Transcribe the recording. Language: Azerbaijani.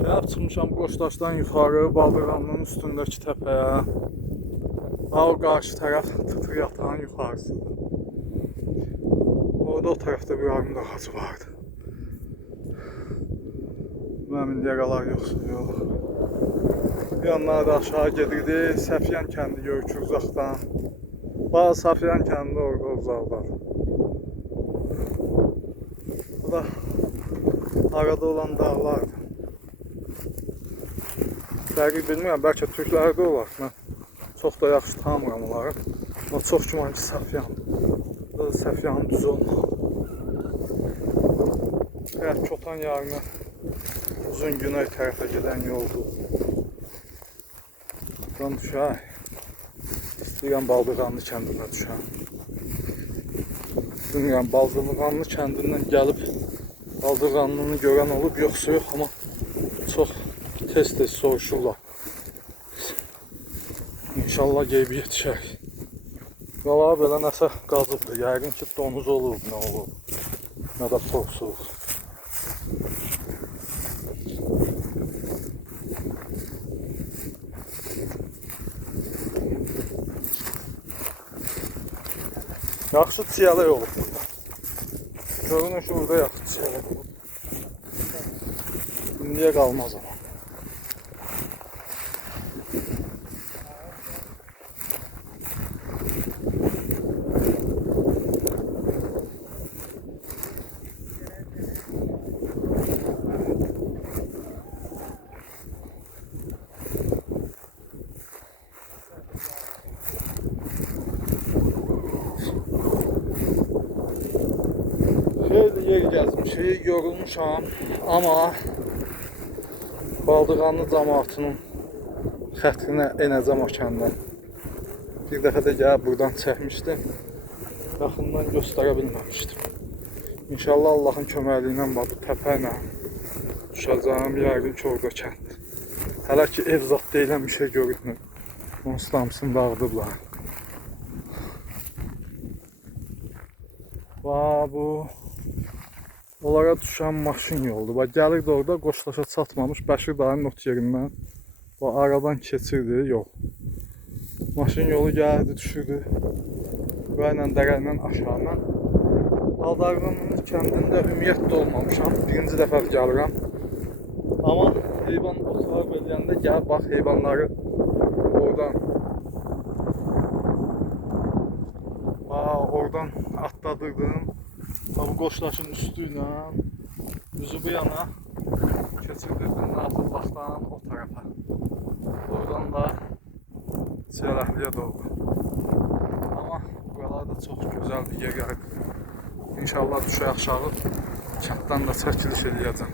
Gəlib çıxmışam Qoçdaşdan yuxarı Baldırğanlının üstündəki təpəyə. O qarşı tərəf Tıtır yatağın yuxarısıdır. Orada o tərəfdə bir armud ağacı vardı. Mənim yaralar yoxsa yox. Bir yanlar da aşağı gedirdi. Səfyan kəndi görükür uzaqdan. Bazı Səfyan kəndi orada uzaqdadır. Bu da arada olan dağlardır. Dəqiq bilmirəm, bəlkə türklərdə olar. Mən çox da yaxşı tanımıram onları. Amma çox güman ki, Səfyandır. Bu da Səfyanın düzü olmalı. Evet, Kotan yarına uzun güney tərəfə gedən yoldur. Buradan düşək. İstəyirəm Baldırğanlı kəndinə düşəm. Bilmirəm, Baldırğanlı kəndindən gəlib Baldırğanlını görən olub, yoxsa yox, amma çox tez-tez soruşurlar. İnşallah qeybi yetişək. Qalağa belə nəsə qazıbdır. Yəqin ki, donuz olub, nə olub, nə də porsuq. Yaxşı çiyələk olub burada. Görünür ki, burada yaxşı çiyələk olub. İndiyə qalmaz ama. Xeyli yer gəzmişik, yorulmuşam, amma Baldırğanlı cəmaatının xətrinə enəcəm o kəndən. Bir dəfə də gəlib buradan çəkmişdim, yaxından göstərə bilməmişdim. İnşallah Allahın köməkliyi ilə bu təpə ilə düşəcəm, yəqin ki, orada kənd. Hələ ki, ev zad deyilən bir şey görünmür. Onun hamısını dağıdıblar. Bu onlara düşən maşın yoldur. Bax, gəlirdi orada, Qoçdaşa çatmamış Bəşir dayının ot yerindən. Bu aradan keçirdi yol. Maşın yolu gəldi, düşürdü. Burayla dərəndən aşağıdan. Baldırğanlı kəndində ümumiyyətlə olmamışam. Birinci dəfə gəlirəm. Amma heyvan otlar beləyəndə gəl, bax, heyvanları oradan atladırdım. Bu Qoçdaşın üstü ilə düzü bu yana keçirdirdim Nazırbaşdan o tərəfə. Oradan da Çiyələkliyə doğru. Amma buralarda çox gözəl bir yer. İnşallah düşək aşağı kənddən də çəkiliş eləyəcəm.